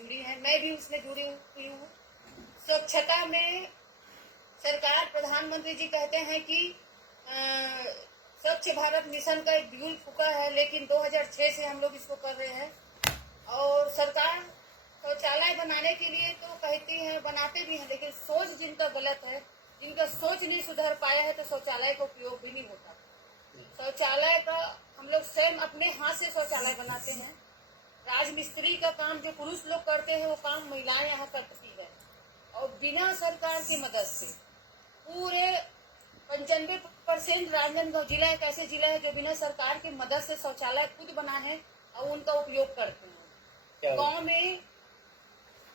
जुड़ी हैं, मैं भी उसमें जुड़ी हुई हूँ। स्वच्छता में सरकार, प्रधानमंत्री जी कहते हैं कि स्वच्छ भारत मिशन का एक बिगुल फूका है, लेकिन 2006 से हम लोग इसको कर रहे हैं। और सरकार शौचालय बनाने के लिए तो कहती है, बनाते भी हैं, लेकिन सोच जिनका गलत है, जिनका सोच नहीं सुधर पाया है, तो शौचालय का उपयोग भी नहीं होता। शौचालय का हम लोग स्वयं अपने हाथ से शौचालय बनाते हैं। राजमिस्त्री का काम जो पुरुष लोग करते हैं, वो काम महिलाएं यहाँ करती है। और बिना सरकार की मदद से पूरे 95% राजनांदगांव जिला एक ऐसे जिला है जो बिना सरकार की मदद से शौचालय खुद बना है और उनका उपयोग करते हैं। गांव में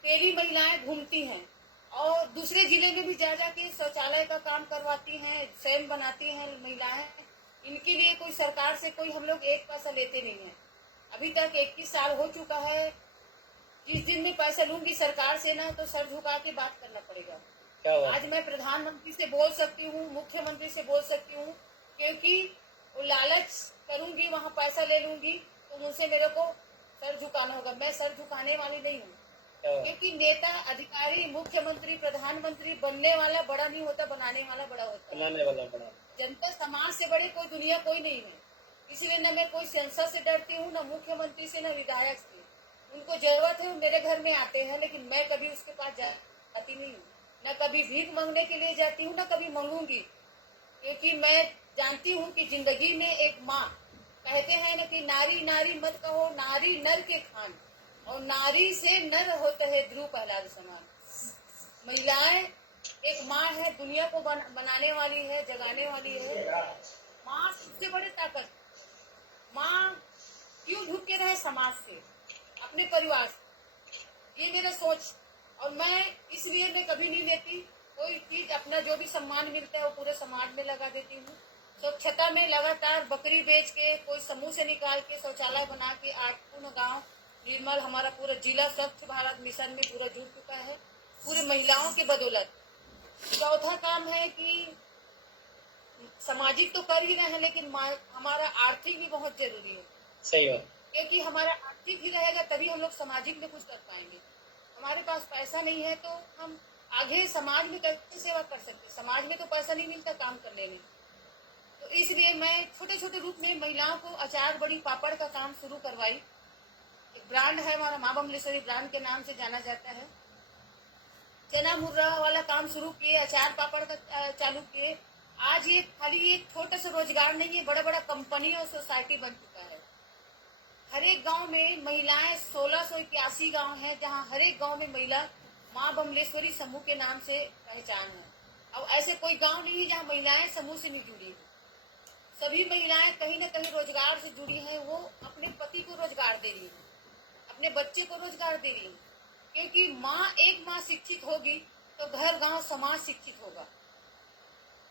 तेरी महिलाएं घूमती हैं और दूसरे जिले में भी जा के शौचालय का काम करवाती हैं, स्वयं बनाती हैं महिलाएं। इनके लिए कोई सरकार से कोई हम लोग एक पैसा लेते नहीं है। अभी तक 21 साल हो चुका है। जिस दिन में पैसा लूंगी सरकार से ना, तो सर झुका के बात करना पड़ेगा। आज मैं प्रधानमंत्री से बोल सकती हूँ, मुख्यमंत्री से बोल सकती हूँ, क्योंकि वो लालच करूंगी, वहाँ पैसा ले लूंगी, तो उनसे मेरे को सर झुकाना होगा। मैं सर झुकाने वाली नहीं हूँ, क्योंकि नेता, अधिकारी, मुख्यमंत्री, प्रधानमंत्री बनने वाला बड़ा नहीं होता, बनाने वाला बड़ा होता है। बनाने वाला बड़ा। जनता समाज से बड़े कोई दुनिया कोई नहीं है। इसलिए न मैं कोई सेंसर से डरती हूँ, न मुख्यमंत्री से, न विधायक से। उनको जरूरत है वो मेरे घर में आते हैं, लेकिन मैं कभी उसके पास जाती नहीं हूँ। न कभी भीख मांगने के लिए जाती हूँ, न कभी मांगूंगी, क्योंकि मैं जानती हूँ कि जिंदगी में एक माँ, कहते हैं न कि नारी नारी मत कहो, नारी नर के खान, और नारी से नर होता है ध्रुव प्रहलाद समान। महिलाएं एक माँ है, दुनिया को बनाने वाली है, जगाने वाली है। माँ सबसे बड़ी ताकत। माँ क्यों झुक के रहे समाज से, अपने परिवार से, ये मेरा सोच। और मैं इसलिए मैं कभी नहीं लेती कोई चीज, अपना जो भी सम्मान मिलता है वो पूरे समाज में लगा देती हूँ। स्वच्छता में लगातार बकरी बेच के, कोई समूह से निकाल के शौचालय बना के आज पूर्ण गाँव निर्मल, हमारा पूरा जिला स्वच्छ भारत मिशन में पूरा जुड़ चुका है, पूरे महिलाओं के बदौलत। चौथा काम है कि सामाजिक तो कर ही रहे हैं, लेकिन हमारा आर्थिक भी बहुत जरूरी है। सही है, क्योंकि हमारा आर्थिक ही रहेगा तभी हम लोग सामाजिक में कुछ कर पाएंगे। हमारे पास पैसा नहीं है तो हम आगे समाज में कैसे सेवा कर सकते। समाज में तो पैसा नहीं मिलता काम करने में। तो इसलिए मैं छोटे छोटे रूप में महिलाओं को अचार, बड़ी, पापड़ का काम शुरू करवाई। एक ब्रांड है हमारा, माँ बमलेश्वरी ब्रांड के नाम से जाना जाता है। चना मुर्रा वाला काम शुरू किए, अचार पापड़ का चालू किए। आज ये खाली एक छोटा सा रोजगार नहीं है, बड़ा बड़ा कंपनी और सोसाइटी बन चुका है। हर एक गांव में महिलाएं, 1681 गांव है जहां हर एक गांव में महिला माँ बमलेश्वरी समूह के नाम से पहचान है। अब ऐसे कोई गांव नहीं है जहां महिलाएं समूह से नहीं जुड़ी है। सभी महिलाएं कहीं न कहीं रोजगार से जुड़ी हैं। वो अपने पति को रोजगार दे रही है, अपने बच्चे को रोजगार दे रही है, क्योंकि एक माँ शिक्षित होगी तो घर, गांव, समाज शिक्षित होगा।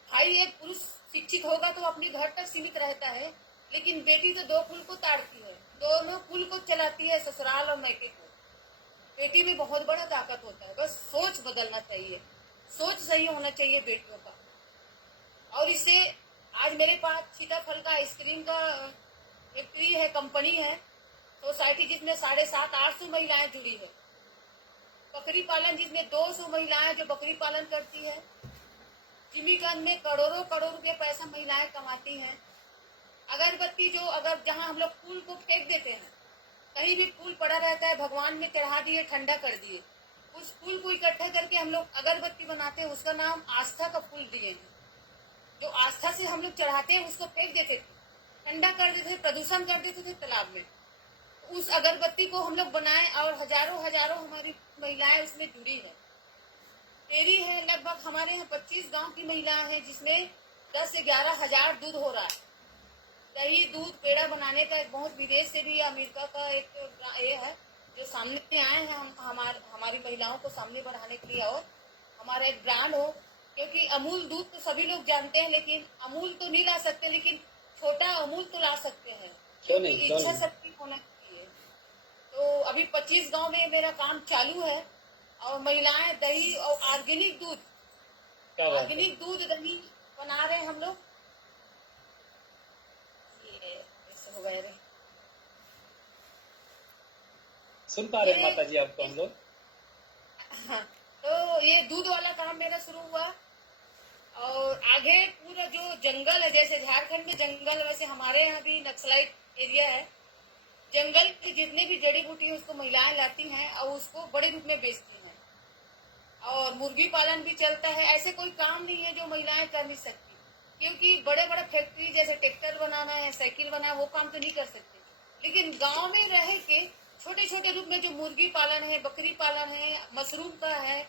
भाई एक पुरुष शिक्षित होगा तो अपने घर तक सीमित रहता है, लेकिन बेटी तो 2 कुल को ताड़ती है, दोनों कुल को चलाती है, ससुराल और मायके को। बेटी में बहुत बड़ा ताकत होता है, बस सोच बदलना चाहिए, सोच सही होना चाहिए बेटियों का। और इससे आज मेरे पास सीताफल का आइसक्रीम का फैक्ट्री है, कंपनी है, सोसाइटी जिसमें 750-800 महिलाएं जुड़ी है। बकरी पालन जिसमें 200 महिलाएं जो बकरी पालन करती है। जिमीकंद में करोड़ों करोड़ रुपए पैसा महिलाएं कमाती हैं। अगरबत्ती जो, अगर जहां हम लोग फूल को फेंक देते हैं, कहीं भी फूल पड़ा रहता है, भगवान में चढ़ा दिए, ठंडा कर दिए, उस फूल को इकट्ठा करके हम लोग अगरबत्ती बनाते हैं। उसका नाम आस्था का फूल दिए हैं। जो आस्था से हम लोग चढ़ाते हैं उसको फेंक देते थे, ठंडा कर देते थे, प्रदूषण कर देते थे तालाब में। उस अगरबत्ती को हम लोग बनाए और हजारों हजारों हमारी महिलाएं उसमें जुड़ी है। डेयरी है, लगभग हमारे यहाँ 25 गांव की महिलाएं हैं, जिसमें 10 से 11 हजार दूध हो रहा है। दही, दूध, पेड़ा बनाने का एक बहुत विदेश से भी, अमेरिका का एक ये है जो सामने आए हैं हमारी महिलाओं को सामने बढ़ाने के लिए। और हमारा एक ब्रांड हो, क्योंकि अमूल दूध तो सभी लोग जानते हैं, लेकिन अमूल तो नहीं ला सकते, लेकिन छोटा अमूल तो ला सकते हैं। क्यों नहीं? इच्छा शक्ति होना चाहिए। तो अभी 25 गांव में मेरा काम चालू है और महिलाएं दही और ऑर्गेनिक दूध, दही बना रहे हैं हम लोग। ये ऐसे हो गए रे। सुन पा रहे हैं माता जी आपको हम लोग। हाँ, तो ये दूध वाला काम मेरा शुरू हुआ और आगे पूरा जो जंगल है, जैसे झारखंड में जंगल, वैसे हमारे यहाँ भी नक्सलाइट एरिया है। जंगल की जितने भी जड़ी बूटी है उसको महिलाएं लाती हैं और उसको बड़े रूप में बेचती हैं। और मुर्गी पालन भी चलता है। ऐसे कोई काम नहीं है जो महिलाएं कर नहीं सकती, क्योंकि बड़े बड़े फैक्ट्री जैसे ट्रैक्टर बनाना है, साइकिल बनाना है, वो काम तो नहीं कर सकते। लेकिन गांव में रह के छोटे छोटे रूप में जो मुर्गी पालन है, बकरी पालन है, मशरूम का है,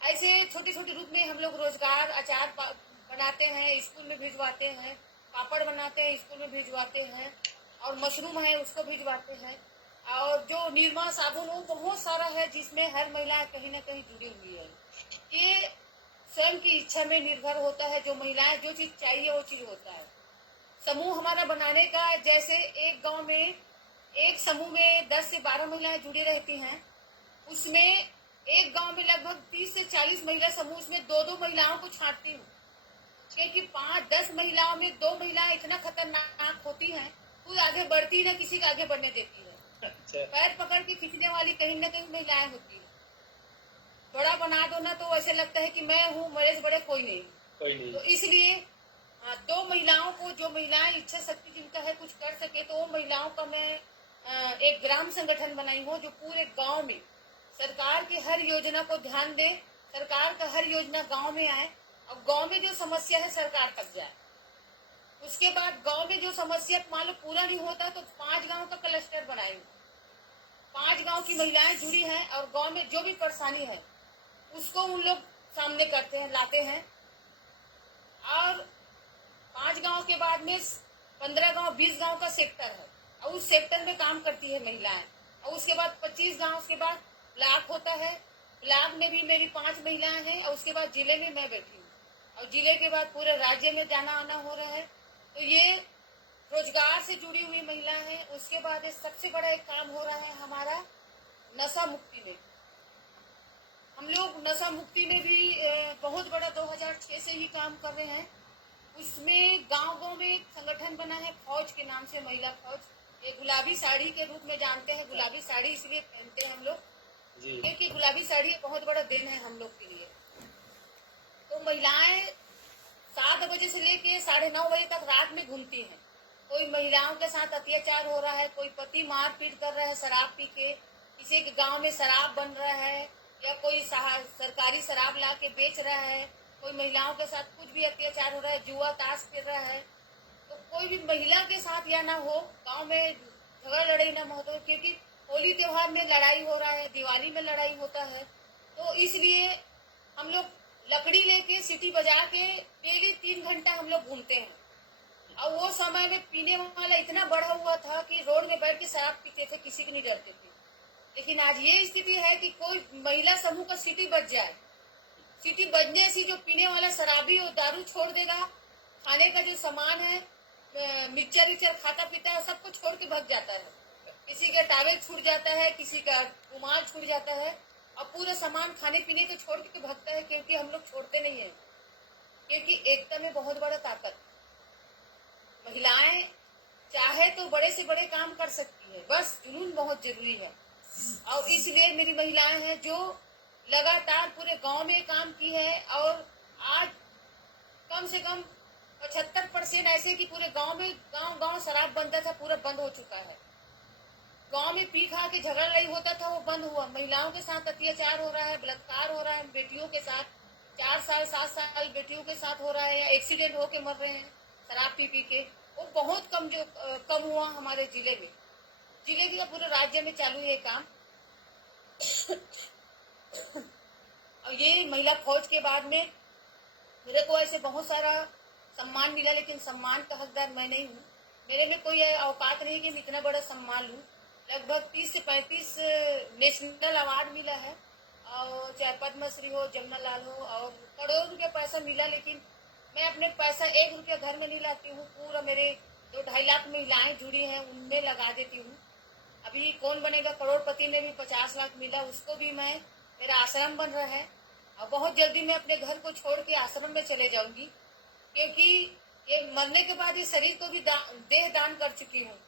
ऐसे छोटे छोटे रूप में हम लोग रोजगार, अचार बनाते हैं, स्कूल में भिजवाते हैं, पापड़ बनाते हैं, स्कूल में भिजवाते हैं, और मशरूम है उसको भिजवाते हैं। और जो निरमा साबुन, वो बहुत सारा है जिसमें हर महिला कहीं ना कहीं जुड़ी हुई है। ये स्वयं की इच्छा में निर्भर होता है। जो महिलाएं जो चीज चाहिए वो चीज होता है। समूह हमारा बनाने का, जैसे एक गांव में एक समूह में 10 से 12 महिलाएं जुड़ी रहती हैं, उसमें एक गांव में लगभग 30 से 40 महिला समूह, उसमें दो दो महिलाओं को छांटती हूँ, क्योंकि 5-10 महिलाओं में 2 महिलाएं इतना खतरनाक होती हैं, खुद आगे बढ़ती ना किसी का आगे बढ़ने देती है। पैर पकड़ के खींचने वाली कहीं ना कहीं महिलाएं होती है। बड़ा बना दो ना तो ऐसे लगता है कि मैं हूँ, मेरे से बड़े कोई नहीं। तो इसलिए 2 महिलाओं को, जो महिलाएं इच्छा शक्ति जिनका है कुछ कर सके, तो वो महिलाओं का मैं एक ग्राम संगठन बनाई हूँ, जो पूरे गांव में सरकार की हर योजना को ध्यान दे, सरकार का हर योजना गांव में आए, और गांव में जो समस्या है सरकार तक जाए। उसके बाद गांव में जो समस्या मान लो पूरा नहीं होता तो 5 गांव का क्लस्टर बनाएंगे। 5 गांव की महिलाएं जुड़ी हैं और गांव में जो भी परेशानी है उसको उन लोग सामने करते हैं, लाते हैं। और 5 गांव के बाद में 15 गांव, 20 गांव का सेक्टर है, और उस सेक्टर में काम करती है महिलाएं। और उसके बाद 25 गांव के बाद ब्लॉक होता है। ब्लॉक में भी मेरी 5 महिलाएं हैं, और उसके बाद जिले में मैं बैठी हूँ, और जिले के बाद पूरे राज्य में जाना आना हो रहा है। तो ये रोजगार से जुड़ी हुई महिला है। उसके बाद सबसे बड़ा एक काम हो रहा है हमारा नशा मुक्ति में। हम लोग नशा मुक्ति में भी बहुत बड़ा 2006 से ही काम कर रहे हैं। उसमें गांव-गांव में एक संगठन बना है फौज के नाम से, महिला फौज। ये गुलाबी साड़ी के रूप में जानते हैं। गुलाबी साड़ी इसलिए पहनते हैं हम लोग क्योंकि गुलाबी साड़ी बहुत बड़ा दिन है हम लोग के लिए। तो महिलाएं 7 बजे से लेके 9:30 बजे तक रात में घूमती हैं। कोई महिलाओं के साथ अत्याचार हो रहा है, कोई पति मारपीट कर रहा है शराब पी के, किसी के गांव में शराब बन रहा है, या कोई सरकारी शराब ला के बेच रहा है, कोई महिलाओं के साथ कुछ भी अत्याचार हो रहा है, जुआ ताश खेल रहा है, तो कोई भी महिला के साथ या ना हो, गांव में झगड़ा लड़ाई ना हो, क्योंकि होली त्योहार में लड़ाई हो रहा है, दिवाली में लड़ाई होता है। तो इसलिए हम लोग लकड़ी लेके सीटी बजा के डेली 3 घंटा हम लोग घूमते हैं। और वो समय में पीने वाला इतना बढ़ा हुआ था कि रोड में बैठ के शराब पीते थे, किसी को नहीं डरते थे। लेकिन आज ये स्थिति है कि कोई महिला समूह का सीटी बज जाए, सीटी बजने से जो पीने वाला शराबी वो दारू छोड़ देगा, खाने का जो सामान है, मिक्सचर विक्चर खाता पीता है, सबको छोड़ के भग जाता है। किसी का टावेल छूट जाता है, किसी का रुमाल छूट जाता है, और पूरा सामान खाने पीने को छोड़ के भगता है, क्योंकि हम लोग छोड़ते नहीं है। क्योंकि एकता में बहुत बड़ा ताकत। महिलाएं चाहे तो बड़े से बड़े काम कर सकती है, बस जुनून बहुत जरूरी है। और इसलिए मेरी महिलाएं हैं जो लगातार पूरे गांव में काम की है, और आज कम से कम 75% ऐसे कि पूरे गांव में गांव शराब बनता था, पूरा बंद हो चुका है। गांव में पी खा के झगड़ा लड़ाई होता था, वो बंद हुआ। महिलाओं के साथ अत्याचार हो रहा है, बलात्कार हो रहा है, बेटियों के साथ 4 साल 7 साल बेटियों के साथ हो रहा है, या एक्सीडेंट होके मर रहे हैं शराब पी पी के, वो बहुत कम हुआ हमारे जिले में। जिले का पूरे राज्य में चालू है काम। और ये महिला फौज के बाद में मेरे को ऐसे बहुत सारा सम्मान मिला, लेकिन सम्मान का हकदार मैं नहीं हूँ। मेरे में कोई औकात नहीं कि मैं इतना बड़ा सम्मान लूँ। लगभग 30 से 35 नेशनल अवार्ड मिला है, और चाहे पद्मश्री हो, जमुना लाल हो, और करोड़ों रुपया पैसा मिला, लेकिन मैं अपने पैसा 1 रुपया घर में नहीं लाती हूँ। पूरा मेरे 2-2.5 लाख महिलाएं जुड़ी हैं, उनमें लगा देती हूँ। अभी कौन बनेगा करोड़पति में भी 50 लाख मिला, उसको भी मैं, मेरा आश्रम बन रहा है, और बहुत जल्दी मैं अपने घर को छोड़ के आश्रम में चले जाऊंगी, क्योंकि ये मरने के बाद ये शरीर को भी देह दान कर चुकी हूँ।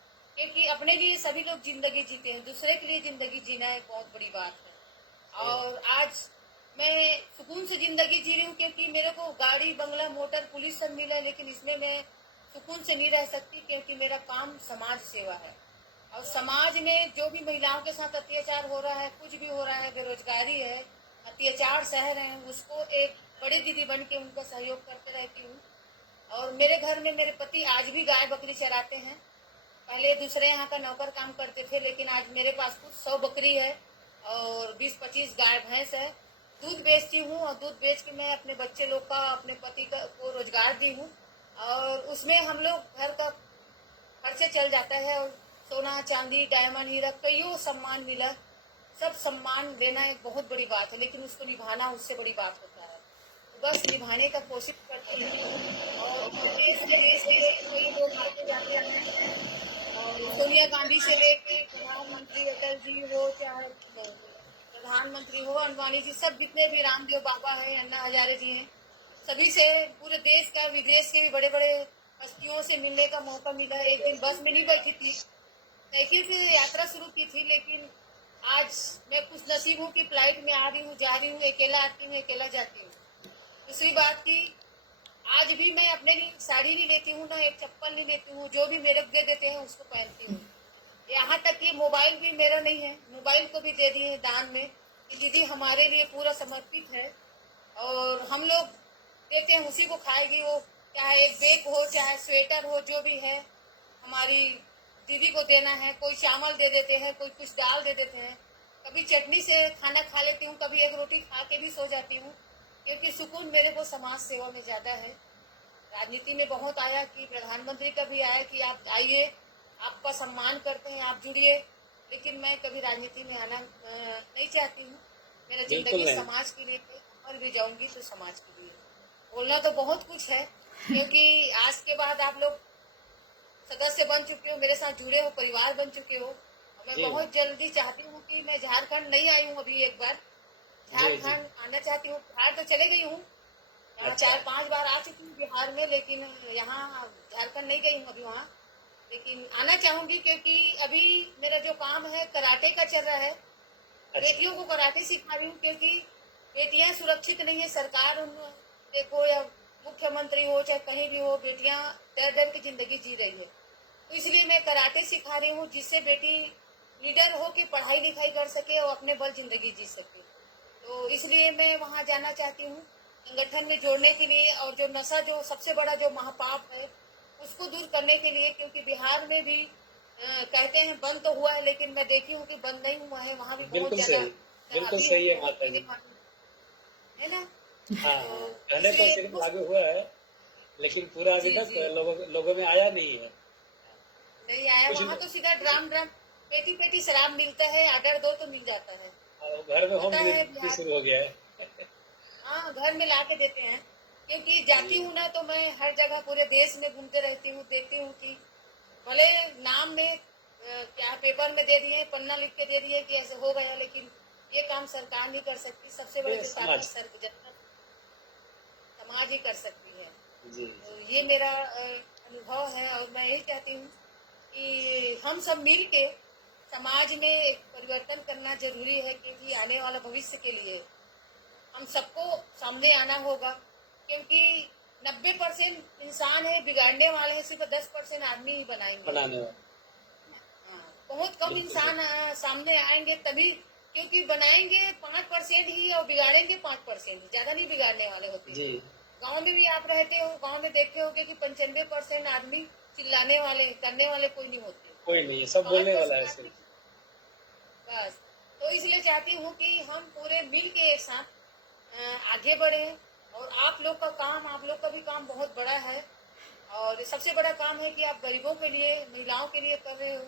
क्योंकि अपने लिए सभी लोग जिंदगी जीते हैं, दूसरे के लिए जिंदगी जीना एक बहुत बड़ी बात है। और आज मैं सुकून से जिंदगी जी रही हूँ, क्योंकि मेरे को गाड़ी बंगला मोटर पुलिस सब मिला है, लेकिन इसमें मैं सुकून से नहीं रह सकती, क्योंकि मेरा काम समाज सेवा है। और समाज में जो भी महिलाओं के साथ अत्याचार हो रहा है, कुछ भी हो रहा है, बेरोजगारी है, अत्याचार सह रहे हैं, उसको एक बड़ी दीदी बन के उनका सहयोग करते रहती हूँ। और मेरे घर में मेरे पति आज भी गाय बकरी चराते हैं। पहले दूसरे यहाँ का नौकर काम करते थे, लेकिन आज मेरे पास कुछ 100 बकरी है और 20-25 गाय भैंस है। दूध बेचती हूँ और दूध बेच के मैं अपने बच्चे लोग का, अपने पति का को रोजगार दी हूँ, और उसमें हम लोग घर का खर्चे चल जाता है। और सोना चांदी डायमंड हीरा कईयों सम्मान मिला। सब सम्मान देना एक बहुत बड़ी बात है, लेकिन उसको निभाना उससे बड़ी बात होता है। तो बस निभाने का कोशिश करती हूँ। और देश विदेश के कई लोग आते जाते हैं, और सोनिया गांधी से लेके प्रधानमंत्री अटल जी हो, चाहे प्रधानमंत्री हो अंबानी जी, सब जितने भी रामदेव बाबा है, अन्ना हजारे जी हैं, सभी से पूरे देश का विदेश के भी बड़े बड़े हस्तियों से मिलने का मौका मिला। एक दिन बस में नहीं बैठी थी, साइकिल से यात्रा शुरू की थी, लेकिन आज मैं कुछ नसीब हूँ कि फ्लाइट में आ रही हूँ, जा रही हूँ, अकेला आती हूँ, अकेला जाती हूँ। दूसरी बात की, आज भी मैं अपने लिए साड़ी नहीं लेती हूँ, ना एक चप्पल नहीं लेती हूँ, जो भी मेरे को दे देते हैं उसको पहनती हूँ। यहाँ तक कि मोबाइल भी मेरा नहीं है, मोबाइल को भी दे दिए दान में कि दीदी हमारे लिए पूरा समर्पित है, और हम लोग देते हैं, उसी को खाएगी वो, चाहे एक बैग हो, चाहे स्वेटर हो, जो भी है हमारी दीदी को देना है। कोई चावल दे देते हैं, कोई कुछ दाल दे देते हैं, कभी चटनी से खाना खा लेती हूँ, कभी एक रोटी खा के भी सो जाती हूँ, क्योंकि सुकून मेरे को समाज सेवा में ज्यादा है। राजनीति में बहुत आया कि प्रधानमंत्री का भी आया कि आप आइए, आपका सम्मान करते हैं, आप जुड़िए, लेकिन मैं कभी राजनीति में आना नहीं चाहती हूँ। मेरा जिंदगी समाज के लिए है, और भी जाऊंगी तो समाज के लिए। बोलना तो बहुत कुछ है, क्योंकि आज के बाद आप लोग सदस्य बन चुके हो, मेरे साथ जुड़े हो, परिवार बन चुके हो। और मैं बहुत जल्दी चाहती हूँ कि मैं झारखंड नहीं आई हूँ अभी, एक बार झारखंड आना चाहती हूँ। बिहार तो चले गई हूँ, यहाँ 4-5 बार आ चुकी हूँ बिहार में, लेकिन यहाँ झारखंड नहीं गई हूँ अभी वहाँ, लेकिन आना चाहूंगी, क्योंकि अभी मेरा जो काम है कराटे का चल रहा है। बेटियों को कराटे सिखा रही हूँ, क्योंकि बेटियां सुरक्षित नहीं है। सरकार उन देखो, या मुख्यमंत्री हो, चाहे कहीं भी हो, बेटियां डर डर की जिंदगी जी रही है। तो इसलिए मैं कराटे सिखा रही हूँ, जिससे बेटी लीडर हो के पढ़ाई लिखाई कर सके और अपने बल जिंदगी जी सके। तो इसलिए मैं वहाँ जाना चाहती हूँ, संगठन में जोड़ने के लिए, और जो नशा, जो सबसे बड़ा जो महापाप है, उसको दूर करने के लिए। क्योंकि बिहार में भी कहते हैं बंद तो हुआ है, लेकिन मैं देखी हूँ कि बंद नहीं हुआ है, वहाँ भी बहुत ज्यादा बिल्कुल सही है माता जी, है ना। हाँ, कहने तो सिर्फ लागू हुआ है, लेकिन पूरा अभी तक लोगों में आया नहीं है। नहीं आया, वहाँ तो सीधा ड्राम पेटी पेटी शराब मिलता है, ऑर्डर दो तो मिल जाता है। घर में होम डिलीवरी शुरू हो गया है। हाँ, घर में ला के देते हैं, क्योंकि जाती हूँ ना, तो मैं हर जगह पूरे देश में घूमते रहती हूँ, देखती हूँ कि भले नाम में क्या पेपर में दे दिए, पन्ना लिख के दे दिए कि ऐसे हो गया, लेकिन ये काम सरकार नहीं कर सकती। सबसे बड़ी जो ताकत समाज ही कर सकती है। तो ये मेरा अनुभव है, और मैं यही चाहती हूँ कि हम सब मिल के समाज में एक परिवर्तन करना जरूरी है, क्योंकि आने वाला भविष्य के लिए हम सबको सामने आना होगा। क्योंकि 90% इंसान है, बिगाड़ने वाले हैं, सिर्फ 10% आदमी ही बनाएंगे। हाँ, बहुत कम इंसान सामने आएंगे तभी, क्योंकि बनाएंगे 5% ही और बिगाड़ेंगे 5% ही, ज्यादा नहीं बिगाड़ने वाले होते। गांव में भी आप रहते हो, गांव में देखते होगे कि 95% आदमी चिल्लाने वाले, करने वाले कोई नहीं होते, कोई नहीं, सब बोलने वाला है सिर्फ। बस, तो इसलिए चाहती हूँ कि हम पूरे मिल के एक साथ आगे बढ़े। और आप लोग का काम, आप लोग का भी काम बहुत बड़ा है, और सबसे बड़ा काम है कि आप गरीबों के लिए, महिलाओं के लिए कर रहे हो,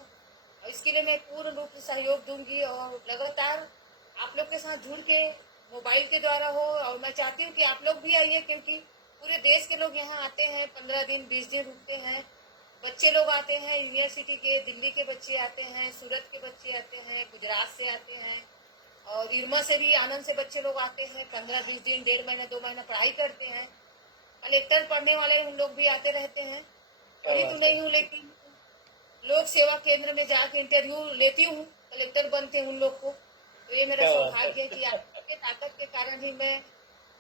और इसके लिए मैं पूर्ण रूप से सहयोग दूंगी। और लगातार आप लोग के साथ जुड़ के, मोबाइल के द्वारा हो, और मैं चाहती हूँ कि आप लोग भी आइए, क्योंकि पूरे देश के लोग यहाँ आते हैं, 15 दिन 20 दिन रुकते हैं। बच्चे लोग आते हैं यूनिवर्सिटी के, दिल्ली के बच्चे आते हैं, सूरत के बच्चे आते हैं, गुजरात से आते हैं, और इरमा से भी, आनंद से बच्चे लोग आते हैं। 15-20 दिन, 1.5 महीना 2 महीना पढ़ाई करते हैं। कलेक्टर पढ़ने वाले हम लोग भी आते रहते हैं, पढ़ी तो नहीं हूँ, लेकिन लोक सेवा केंद्र में जाके इंटरव्यू लेती हूँ, कलेक्टर बनते हैं उन लोग को। तो ये मेरा क्या बात सौभाग्य है कि आपके ताकत के कारण ही मैं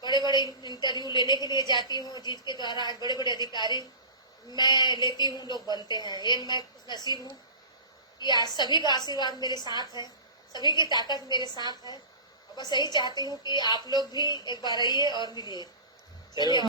बड़े बड़े इंटरव्यू लेने के लिए जाती हूँ, जिसके द्वारा आज बड़े बड़े अधिकारी मैं लेती हूँ, लोग बनते हैं। ये मैं खुश नसीब हूँ कि आज सभी का आशीर्वाद मेरे साथ है, सभी की ताकत मेरे साथ है। और बस यही चाहती हूँ कि आप लोग भी एक बार आइए और मिलिए। जरूर।